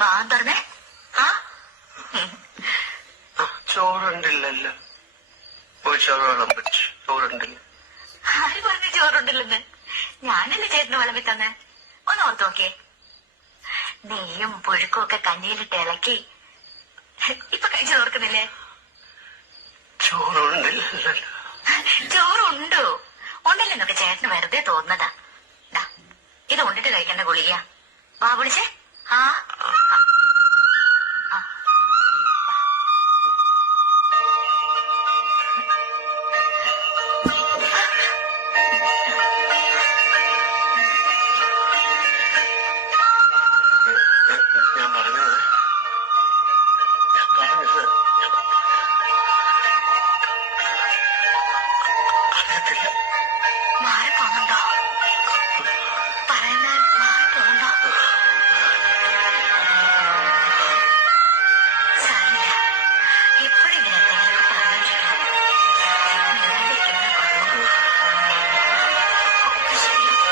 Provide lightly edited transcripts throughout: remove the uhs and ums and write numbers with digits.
തുറന്നേ. ആ ചോറുണ്ടില്ലല്ലോ. ഒരു ചോറ് വിളമ്പ്. ചോറുണ്ടില്ല. ആര് പറഞ്ഞു ചോറുണ്ടില്ലെന്ന്? ഞാനല്ലേ ചേട്ടന് വിളമ്പി തന്നെ. ഒന്ന് ഓർത്ത് നോക്കിയേ. നെയ്യും പുഴുക്കും ഒക്കെ കഞ്ഞിയിലിട്ട് ഇളക്കി ഇപ്പൊ കഴിച്ചു ഓർക്കുന്നില്ലേ? ചോറുണ്ടില്ലല്ലോ. ചോറുണ്ടോ? ഉണ്ടല്ലെന്നൊക്കെ ചേട്ടന് വെറുതെ തോന്നുന്നതാ. ഇത് ഉണ്ടിട്ട് കഴിക്കേണ്ട ഗുളിക. വാ വിളിച്ചേ. ആ ഞാൻ പറഞ്ഞത് അറിയത്തില്ല. മാറിപ്പോന്നുണ്ടോ? പറയുന്ന മാറിപ്പോന്നുണ്ടോ? സാരില്ല, എപ്പോഴും ഇങ്ങനെ എന്തെങ്കിലുമൊക്കെ പറഞ്ഞോണ്ടിരിക്കണം. മിണ്ടാണ്ടിരിക്കുന്നത് കുഴപ്പം. ഒക്കെ ശരിയാവും.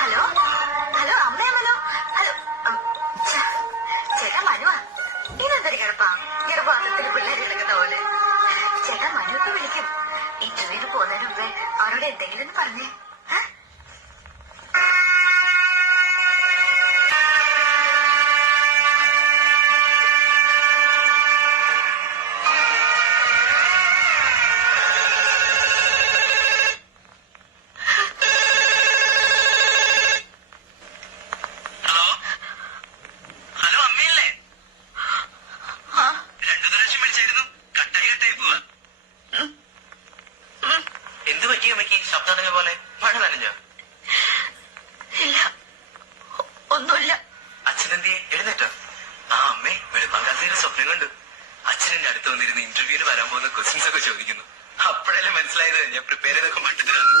Hello hello അമ്മയാമല്ലോ. ഹലോ ചേട്ടാ മനുവാ. ഇതെന്തൊരു കിടപ്പാ? ഗർഭാസത്തിന് പിള്ളേർ കിടക്കുന്ന പോലെ. ചേട്ടാ മനുവൊക്കെ വിളിക്കും. ഇന്റർവ്യൂവിന് പോകുന്നതിന് മുമ്പേ അവരോട് എന്തെങ്കിലും ഒന്ന് പറഞ്ഞേ. ഹലോ ഹലോ അമ്മയല്ലേ? ആ 2 പ്രാവശ്യം വിളിച്ചായിരുന്നു. കട്ടായി പോവാ. എന്ത് പറ്റി അമ്മയ്ക്ക്? ശബ്ദം പോലെ മഴ നനഞ്ഞോ? ഇല്ല, ഒന്നുമില്ല. അച്ഛനെന്തിയെ? എഴുന്നേറ്റോ? ആ അമ്മേ, വെളുപ്പാങ്കാലത്തിന്റെ സ്വപ്നം കണ്ടു. അച്ഛനെന്നെ അടുത്ത് വന്നിരുന്ന് ഇന്റർവ്യൂവിന് വരാൻ പോകുന്ന ക്വസ്റ്റ്യൻസ് ഒക്കെ ചോദിക്കുന്നു. അപ്പോഴല്ലേ മനസ്സിലായത് ഞാൻ പ്രിപ്പയർ ചെയ്തൊക്കെ മട്ടത്തിലാണ്.